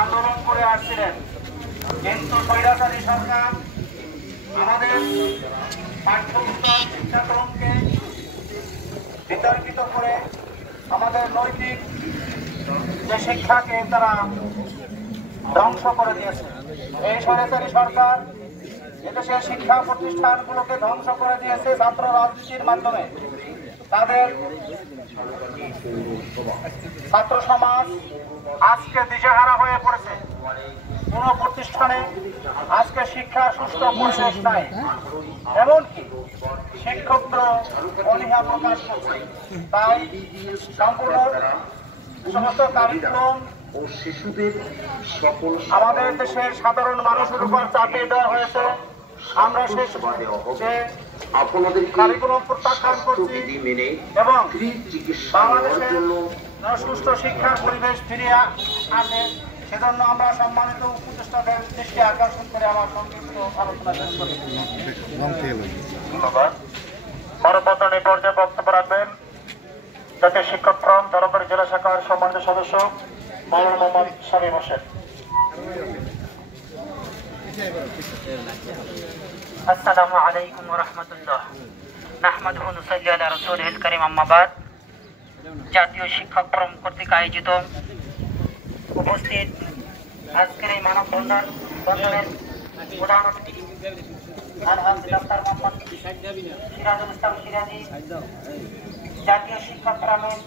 আন্দোলন করে আসছিলেন, কিন্তু স্বৈরাচারী সরকার আমাদের পাঠ্যপুস্তক শিক্ষাক্রমকে বিতর্কিত করে আমাদের নৈতিক যে শিক্ষাকে তারা ধ্বংস করে দিয়েছে। এই স্বৈরাচারী সরকার এদেশের শিক্ষা প্রতিষ্ঠানগুলোকে ধ্বংস করে দিয়েছে ছাত্র রাজনীতির মাধ্যমে। তাদের ছাত্র সমাজ আজকে দিশেহারা হয়ে পড়েছে। কোন প্রতিষ্ঠানে আজকে শিক্ষা সুষ্ঠু পরিবেশ নাই, এমনকি শিক্ষকরা অনীহা প্রকাশ করছে। তাই সম্পূর্ণ সমস্ত কারিকুলাম ও শিশুদের সকল আমাদের দেশের সাধারণ মানুষের উপর চাপিয়ে দেওয়া হয়েছে। আমরা শেষ যে আপনাদের কারিকুলাম প্রত্যাখ্যান করছি এবং বাংলাদেশের সুষ্ঠু শিক্ষার পরিবেশ ফিরিয়ে আসে, সেজন্য আমরা সম্মানিত উপদেষ্টাদের দৃষ্টি আকর্ষণ করে আমার সংক্ষিপ্ত আলোচনা শেষ করি। ধন্যবাদ। মানববন্ধনে পর্যায়ে বক্তব্য রাখবেন জাতীয় শিক্ষক ফ্রন্ট ধর্মপুর জেলা শাখার সম্মানিত সদস্য মাওলানা মোহাম্মদ শামীম হোসেন। আসসালামু আলাইকুম ওয়া রাহমাতুল্লাহ। নাহমাদুহু ওয়া নুসাল্লি আলা রাসূলিহিল কারীম, আম্মা বাদ। জাতীয় শিক্ষক ফোরাম কর্তৃক আয়োজিত উপস্থিত আজকের এই মানববন্ধনের প্রধান অতিথি ডাক্তার মোহাম্মদ সিরাজুল ইসলাম সিরাজি, জাতীয় শিক্ষক ফোরামের